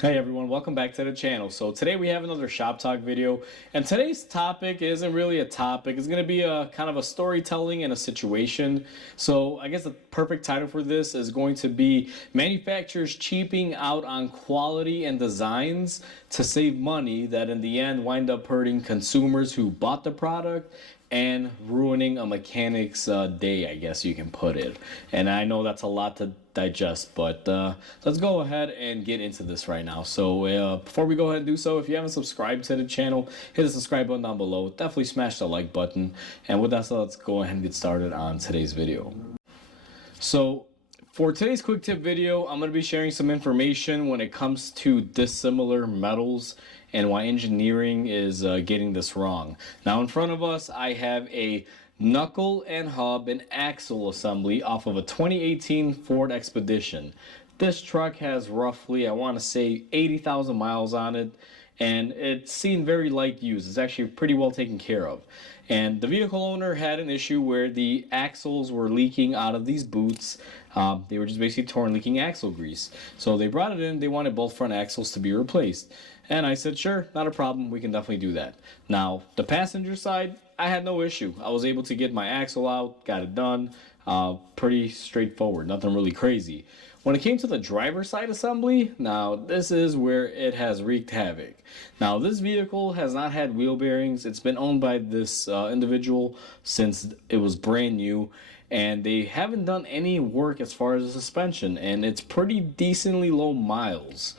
Hey everyone, welcome back to the channel. So today we have another shop talk video, and today's topic isn't really a topic. It's going to be a kind of a storytelling and a situation. So I guess the perfect title for this is going to be manufacturers cheaping out on quality and designs to save money that in the end wind up hurting consumers who bought the product and ruining a mechanic's day, I guess you can put it. And I know that's a lot to digest, but let's go ahead and get into this right now. So before we go ahead and do so, if you haven't subscribed to the channel, hit the subscribe button down below. Definitely smash the like button. And with that said, let's go ahead and get started on today's video. So for today's quick tip video, I'm going to be sharing some information when it comes to dissimilar metals and why engineering is getting this wrong. Now in front of us, I have a knuckle and hub and axle assembly off of a 2018 Ford Expedition. This truck has roughly, I want to say, 80,000 miles on it, and it's seen very light use. It's actually pretty well taken care of. And the vehicle owner had an issue where the axles were leaking out of these boots. They were just basically torn, leaking axle grease. So they brought it in. They wanted both front axles to be replaced. And I said, sure, not a problem. We can definitely do that. Now, the passenger side, I had no issue. I was able to get my axle out, got it done. Pretty straightforward, nothing really crazy. When it came to the driver's side assembly, now this is where it has wreaked havoc. Now this vehicle has not had wheel bearings. It's been owned by this individual since it was brand new, and they haven't done any work as far as the suspension, and it's pretty decently low miles.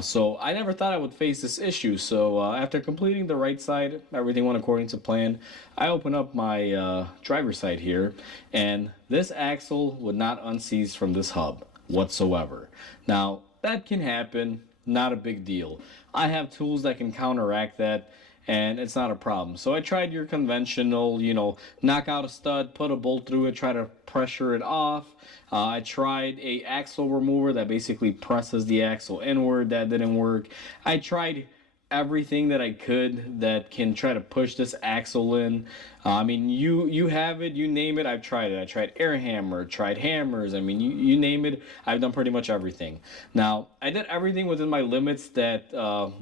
So I never thought I would face this issue. So after completing the right side, everything went according to plan. I opened up my driver's side here, and this axle would not unseize from this hub whatsoever. Now that can happen, not a big deal. I have tools that can counteract that, and it's not a problem. So I tried your conventional, knock out a stud, put a bolt through it, try to pressure it off. I tried a axle remover that basically presses the axle inward. That didn't work. I tried everything that I could that can try to push this axle in. I mean, you have it, you name it, I've tried it. I tried air hammer, tried hammers. I mean, you name it, I've done pretty much everything. Now, I did everything within my limits that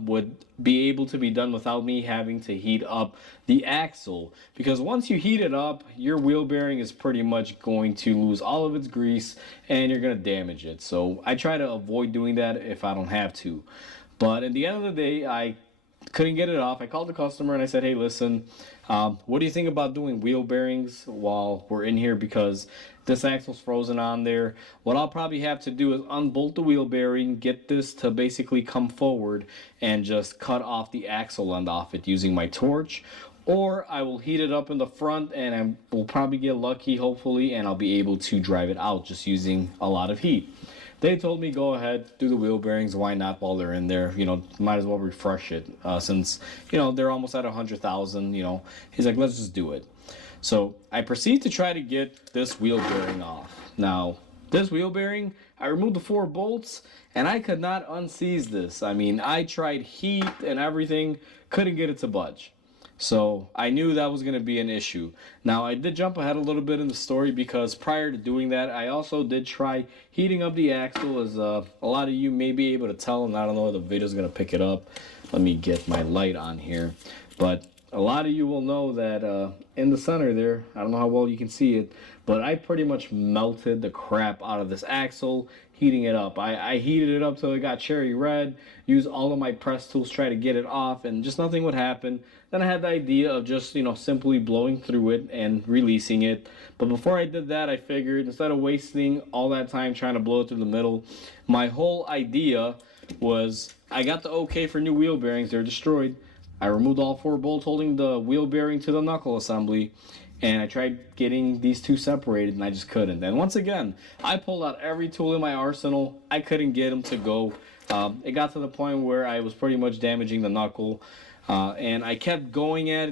would be able to be done without me having to heat up the axle, because once you heat it up, your wheel bearing is pretty much going to lose all of its grease and you're going to damage it. So I try to avoid doing that if I don't have to. But at the end of the day, I couldn't get it off. I called the customer and I said, hey, listen, what do you think about doing wheel bearings while we're in here? Because this axle's frozen on there. What I'll probably have to do is unbolt the wheel bearing, get this to basically come forward, and just cut off the axle end off it using my torch. Or I will heat it up in the front and I will probably get lucky, hopefully, and I'll be able to drive it out just using a lot of heat. They told me go ahead, do the wheel bearings. Why not while they're in there? Might as well refresh it since they're almost at 100,000. He's like, let's just do it. So I proceed to try to get this wheel bearing off. Now this wheel bearing, I removed the 4 bolts and I could not unseize this. I mean, I tried heat and everything, couldn't get it to budge. So I knew that was going to be an issue. Now I did jump ahead a little bit in the story, because prior to doing that, I also did try heating up the axle, as a lot of you may be able to tell, and I don't know if the video is going to pick it up. Let me get my light on here. But a lot of you will know that in the center there, I don't know how well you can see it, but I pretty much melted the crap out of this axle heating it up. I heated it up till it got cherry red, used all of my press tools, try to get it off, and just nothing would happen. Then I had the idea of just, simply blowing through it and releasing it. But before I did that, I figured instead of wasting all that time trying to blow it through the middle, my whole idea was I got the okay for new wheel bearings. They're destroyed. I removed all 4 bolts holding the wheel bearing to the knuckle assembly, and I tried getting these two separated, and I just couldn't. And once again, I pulled out every tool in my arsenal. I couldn't get them to go. It got to the point where I was pretty much damaging the knuckle. And I kept going at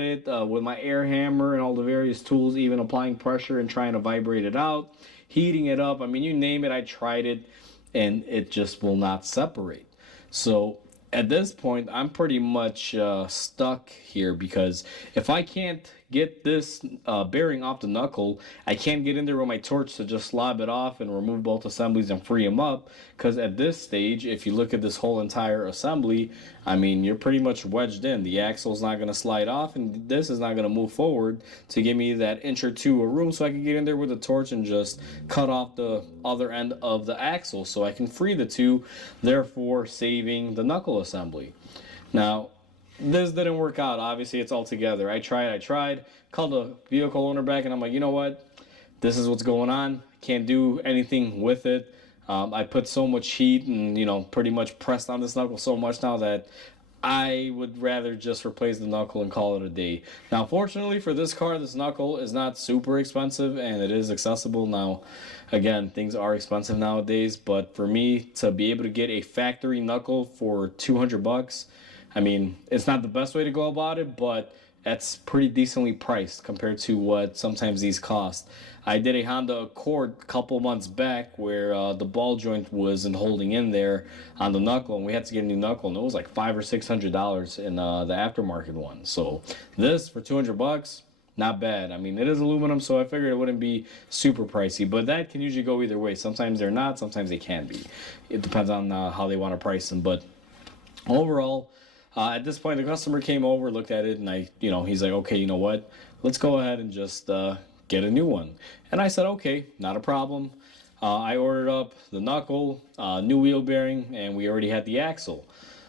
it with my air hammer and all the various tools, even applying pressure and trying to vibrate it out, heating it up. I mean, you name it, I tried it, and it just will not separate. So at this point, I'm pretty much stuck here, because if I can't get this bearing off the knuckle, I can't get in there with my torch to just slob it off and remove both assemblies and free them up. Because at this stage, if you look at this whole entire assembly, I mean, you're pretty much wedged in. The axle's not going to slide off, and this is not going to move forward to give me that inch or two of room so I can get in there with a torch and just cut off the other end of the axle so I can free the two, therefore saving the knuckle assembly. Now, this didn't work out. Obviously, it's all together. I tried, called the vehicle owner back, and I'm like, you know what? This is what's going on. Can't do anything with it. I put so much heat and, pretty much pressed on this knuckle so much now that I would rather just replace the knuckle and call it a day. Now, fortunately for this car, this knuckle is not super expensive and it is accessible. Now, again, things are expensive nowadays, but for me to be able to get a factory knuckle for 200 bucks, I mean, it's not the best way to go about it, but that's pretty decently priced compared to what sometimes these cost. I did a Honda Accord a couple months back where the ball joint wasn't holding in there on the knuckle, and we had to get a new knuckle, and it was like $500 or $600 in the aftermarket one. So this for 200 bucks, not bad. I mean, it is aluminum, so I figured it wouldn't be super pricey, but that can usually go either way. Sometimes they're not, sometimes they can be. It depends on how they want to price them, but overall, at this point, the customer came over, looked at it, and he's like, okay, you know what? Let's go ahead and just get a new one. And I said, okay, not a problem. I ordered up the knuckle, new wheel bearing, and we already had the axle.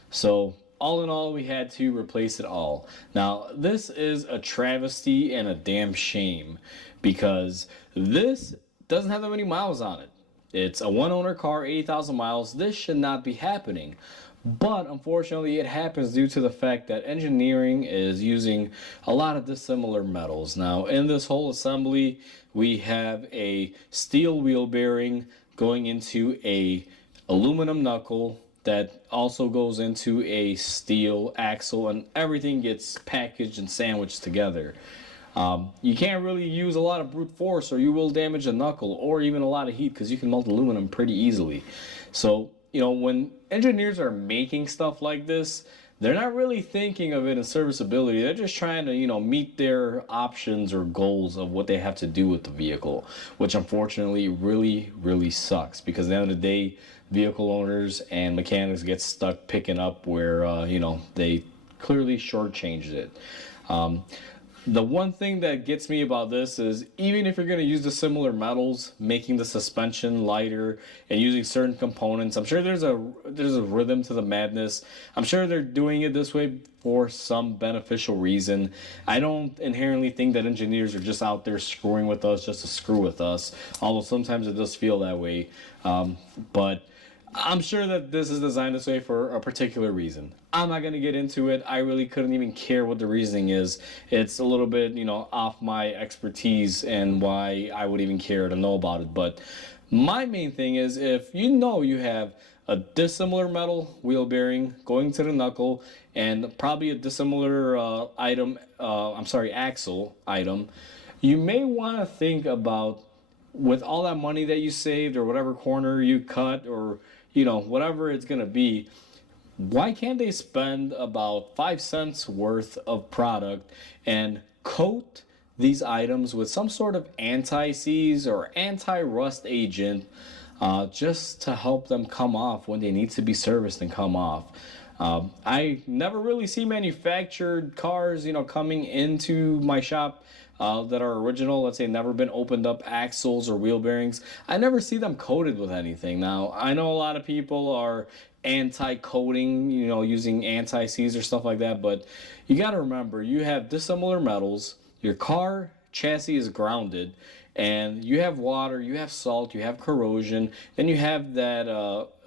So all in all, we had to replace it all. Now, this is a travesty and a damn shame because this doesn't have that many miles on it. It's a one-owner car, 80,000 miles. This should not be happening. But unfortunately, it happens due to the fact that engineering is using a lot of dissimilar metals. Now, in this whole assembly, we have a steel wheel bearing going into a aluminum knuckle that also goes into a steel axle, and everything gets packaged and sandwiched together. You can't really use a lot of brute force or you will damage the knuckle, or even a lot of heat, because you can melt aluminum pretty easily. So when engineers are making stuff like this, they're not really thinking of it in serviceability. They're just trying to, meet their options or goals of what they have to do with the vehicle, which unfortunately really, really sucks because at the end of the day, vehicle owners and mechanics get stuck picking up where, they clearly shortchanged it. The one thing that gets me about this is even if you're going to use the similar metals, making the suspension lighter and using certain components, I'm sure there's a rhythm to the madness. I'm sure they're doing it this way for some beneficial reason. I don't inherently think that engineers are just out there screwing with us just to screw with us, although sometimes it does feel that way. But I'm sure that this is designed this way for a particular reason. I'm not going to get into it. I really couldn't even care what the reasoning is. It's a little bit, off my expertise and why I would even care to know about it. But my main thing is if you have a dissimilar metal wheel bearing going to the knuckle and probably a dissimilar axle item, you may want to think about, with all that money that you saved or whatever corner you cut or whatever it's going to be, why can't they spend about 5 cents worth of product and coat these items with some sort of anti-seize or anti-rust agent just to help them come off when they need to be serviced and come off? I never really see manufactured cars, coming into my shop that are original, let's say never been opened up axles or wheel bearings. I never see them coated with anything. Now, I know a lot of people are anti-coating, using anti-seize or stuff like that, but you got to remember, you have dissimilar metals, your car chassis is grounded, and you have water, you have salt, you have corrosion, and you have that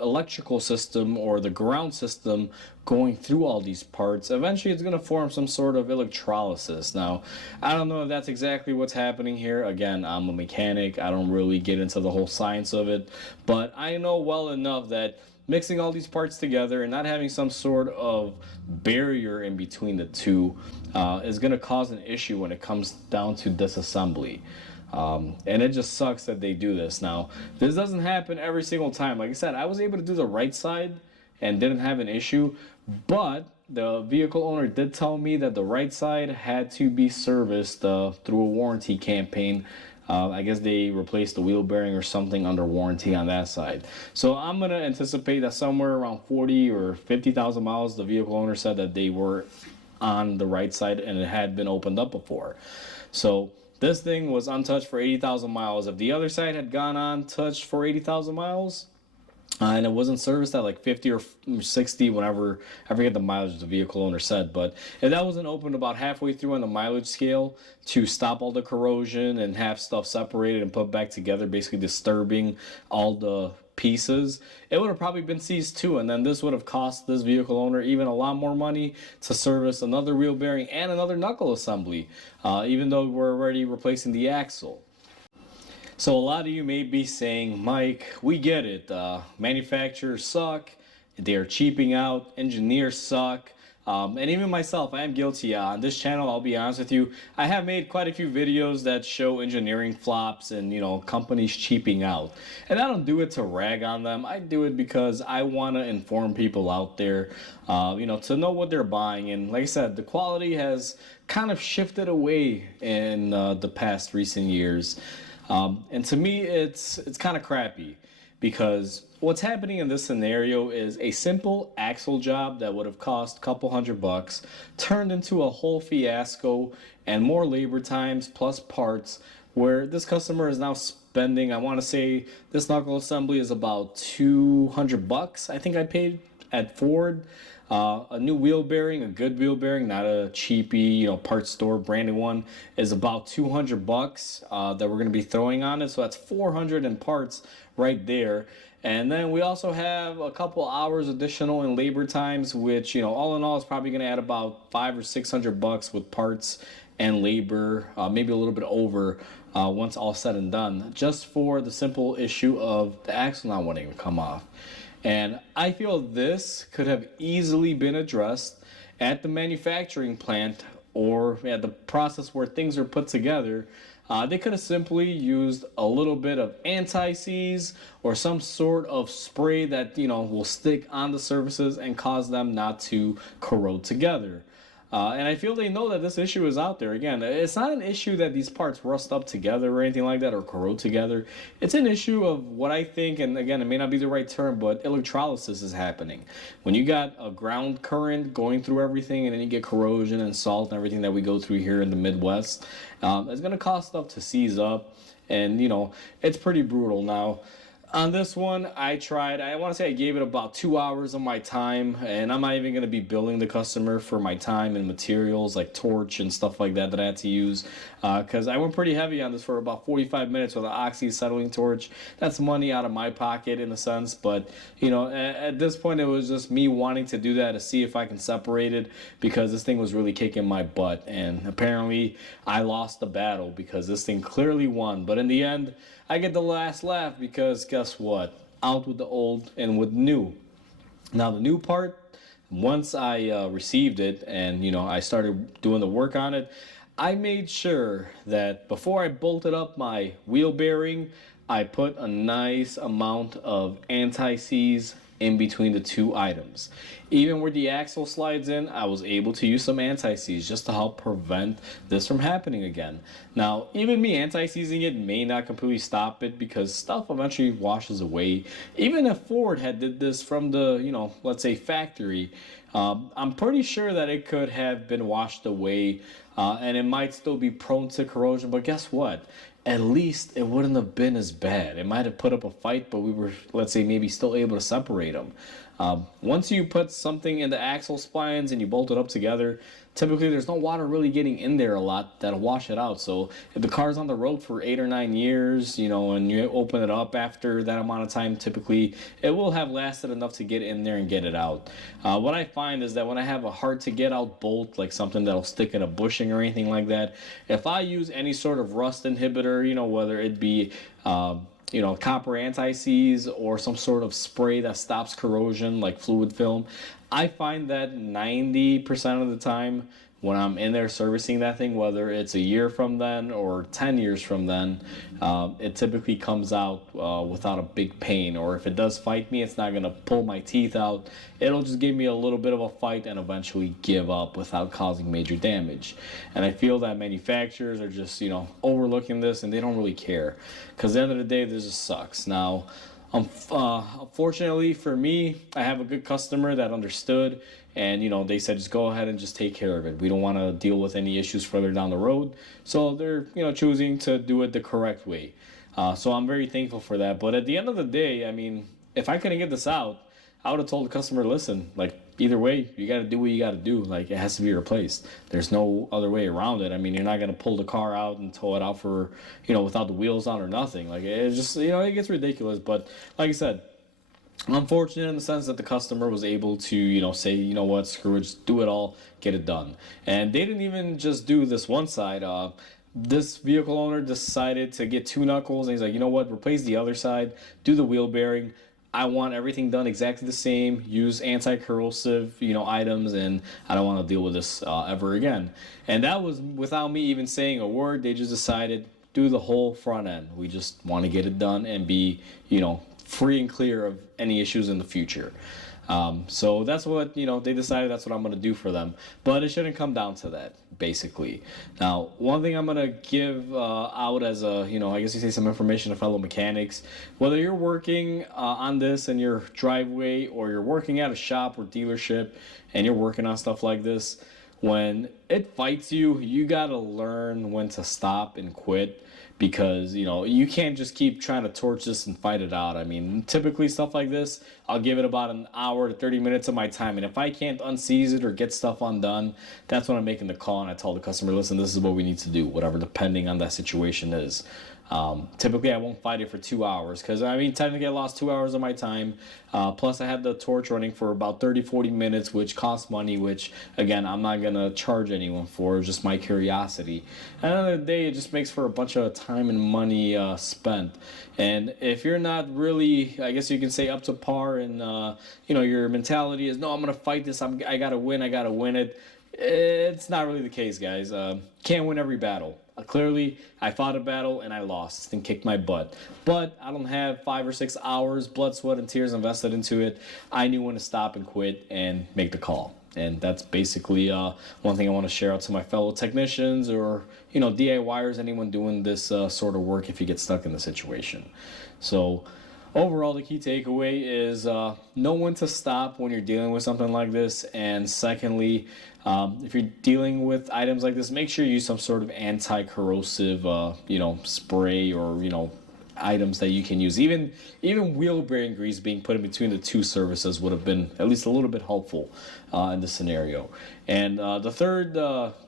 electrical system or the ground system going through all these parts. Eventually it's going to form some sort of electrolysis. Now, I don't know if that's exactly what's happening here. Again, I'm a mechanic. I don't really get into the whole science of it, but I know well enough that mixing all these parts together and not having some sort of barrier in between the two is going to cause an issue when it comes down to disassembly. And it just sucks that they do this. Now, this doesn't happen every single time. Like I said, I was able to do the right side and didn't have an issue, but the vehicle owner did tell me that the right side had to be serviced through a warranty campaign. I guess they replaced the wheel bearing or something under warranty on that side. So I'm gonna anticipate that somewhere around 40 or 50,000 miles, the vehicle owner said that they were on the right side and it had been opened up before. So this thing was untouched for 80,000 miles. If the other side had gone untouched for 80,000 miles, and it wasn't serviced at like 50 or 60, whenever, I forget the mileage the vehicle owner said, but if that wasn't opened about halfway through on the mileage scale to stop all the corrosion and have stuff separated and put back together, basically disturbing all the pieces, it would have probably been seized too, and then this would have cost this vehicle owner even a lot more money to service another wheel bearing and another knuckle assembly, even though we're already replacing the axle. So a lot of you may be saying, Mike, we get it. Manufacturers suck. They're cheaping out. Engineers suck. And even myself, I am guilty. On this channel, I'll be honest with you, I have made quite a few videos that show engineering flops and, companies cheaping out. And I don't do it to rag on them. I do it because I want to inform people out there, to know what they're buying. And like I said, the quality has kind of shifted away in the past recent years. And to me, it's kind of crappy because what's happening in this scenario is a simple axle job that would have cost a couple $100 turned into a whole fiasco and more labor times plus parts, where this customer is now spending, I want to say this knuckle assembly is about $200. I think I paid at Ford. A new wheel bearing, a good wheel bearing, not a cheapy, parts store branded one, is about $200 that we're going to be throwing on it. So that's 400 in parts right there. And then we also have a couple hours additional in labor times, which, all in all is probably going to add about $500 or $600 with parts and labor, maybe a little bit over once all said and done, just for the simple issue of the axle not wanting to come off. And I feel this could have easily been addressed at the manufacturing plant or at the process where things are put together. They could have simply used a little bit of anti-seize or some sort of spray that, will stick on the surfaces and cause them not to corrode together. And I feel they know that this issue is out there. Again, it's not an issue that these parts rust up together or anything like that or corrode together. It's an issue of what I think, and again, it may not be the right term, but electrolysis is happening. When you got a ground current going through everything and then you get corrosion and salt and everything that we go through here in the Midwest, it's going to cause stuff to seize up. And, it's pretty brutal. Now, on this one, I want to say I gave it about 2 hours of my time, and I'm not even going to be billing the customer for my time and materials like torch and stuff like that I had to use, because I went pretty heavy on this for about 45 minutes with an oxy-acetylene torch. That's money out of my pocket in a sense, but, at this point, it was just me wanting to do that to see if I can separate it, because this thing was really kicking my butt, and apparently I lost the battle because this thing clearly won. But in the end, I get the last laugh because guess what? Out with the old and with new. Now the new part, once I received it and I started doing the work on it, I made sure that before I bolted up my wheel bearing, I put a nice amount of anti-seize in between the two items. Even where the axle slides in, I was able to use some anti-seize just to help prevent this from happening again. Now, even me anti-seizing it may not completely stop it because stuff eventually washes away. Even if Ford had did this from the, let's say factory, I'm pretty sure that it could have been washed away and it might still be prone to corrosion, but guess what? At least it wouldn't have been as bad. It might have put up a fight, but we were, let's say, maybe still able to separate them. Once you put something in the axle splines and you bolt it up together, typically there's no water really getting in there a lot that'll wash it out. So if the car's on the road for 8 or 9 years, and you open it up after that amount of time, typically it will have lasted enough to get in there and get it out. What I find is that when I have a hard to get out bolt, like something that'll stick in a bushing or anything like that, if I use any sort of rust inhibitor, whether it be copper anti-seize or some sort of spray that stops corrosion like fluid film, I find that 90% of the time when I'm in there servicing that thing, whether it's a year from then or 10 years from then, it typically comes out without a big pain. Or if it does fight me, it's not going to pull my teeth out. It'll just give me a little bit of a fight and eventually give up without causing major damage. And I feel that manufacturers are just, overlooking this, and they don't really care. Because at the end of the day, this just sucks. Now, unfortunately for me, I have a good customer that understood, and they said just go ahead and just take care of it. We don't want to deal with any issues further down the road, so they're choosing to do it the correct way. So I'm very thankful for that. But at the end of the day, I mean, if I couldn't get this out, I would have told the customer, listen, like, either way, you got to do what you got to do. Like, it has to be replaced. There's no other way around it. I mean, you're not going to pull the car out and tow it out for, without the wheels on or nothing. Like, it just, it gets ridiculous. But like I said, I'm fortunate in the sense that the customer was able to, say, what, screw it, just do it all, get it done. And they didn't even just do this one side. This vehicle owner decided to get two knuckles, and he's like, you know what, replace the other side, do the wheel bearing. I want everything done exactly the same, use anti-corrosive, items, and I don't want to deal with this ever again. And that was without me even saying a word. They just decided, do the whole front end. We just want to get it done and be, free and clear of any issues in the future. So that's what, they decided that's what I'm going to do for them. But it shouldn't come down to that, basically. Now, one thing I'm going to give out as a, I guess you say some information to fellow mechanics. Whether you're working on this in your driveway or you're working at a shop or dealership and you're working on stuff like this, when it fights you, you got to learn when to stop and quit. Because you can't just keep trying to torch this and fight it out. I mean, typically stuff like this, I'll give it about an hour to 30 minutes of my time, and if I can't unseize it or get stuff undone, that's when I'm making the call and I tell the customer, listen, this is what we need to do, whatever, depending on that situation is. Typically I won't fight it for 2 hours, because I mean, technically I lost 2 hours of my time, plus I had the torch running for about 30-40 minutes, which costs money, which again, I'm not gonna charge anyone for, just my curiosity. At the end of the day, it just makes for a bunch of time and money spent. And if you're not really, I guess you can say, up to par, and your mentality is, no, I'm gonna fight this, I gotta win it. It's not really the case, guys. Can't win every battle. Clearly, I fought a battle and I lost and kicked my butt. But I don't have 5 or 6 hours, blood, sweat, and tears invested into it. I knew when to stop and quit and make the call. And that's basically one thing I want to share out to my fellow technicians or, DIYers, anyone doing this sort of work if you get stuck in the situation. So overall, the key takeaway is know when to stop when you're dealing with something like this. And secondly, if you're dealing with items like this, make sure you use some sort of anti-corrosive, spray or, items that you can use. Even wheel bearing grease being put in between the two surfaces would have been at least a little bit helpful in this scenario. And the third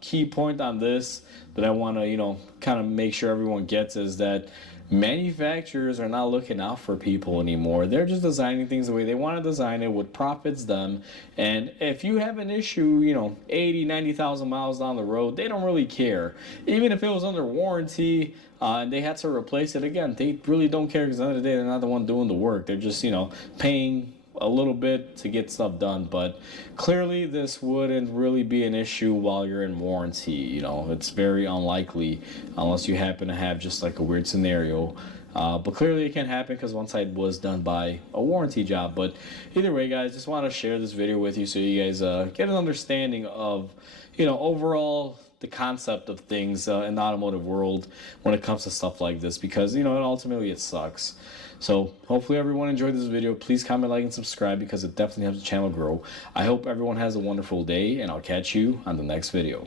key point on this that I want to, kind of make sure everyone gets is that manufacturers are not looking out for people anymore. They're just designing things the way they want to design it, what profits them. And if you have an issue, 80, 90,000 miles down the road, they don't really care. Even if it was under warranty and they had to replace it, again, they really don't care, because at the end of the day, they're not the one doing the work. They're just, paying a little bit to get stuff done. But clearly this wouldn't really be an issue while you're in warranty. It's very unlikely unless you happen to have just like a weird scenario. But clearly it can happen because one side was done by a warranty job. But either way, guys, just want to share this video with you so you guys get an understanding of, overall the concept of things in the automotive world when it comes to stuff like this, because ultimately it sucks. So hopefully everyone enjoyed this video. Please comment, like, and subscribe, because it definitely helps the channel grow. I hope everyone has a wonderful day, and I'll catch you on the next video.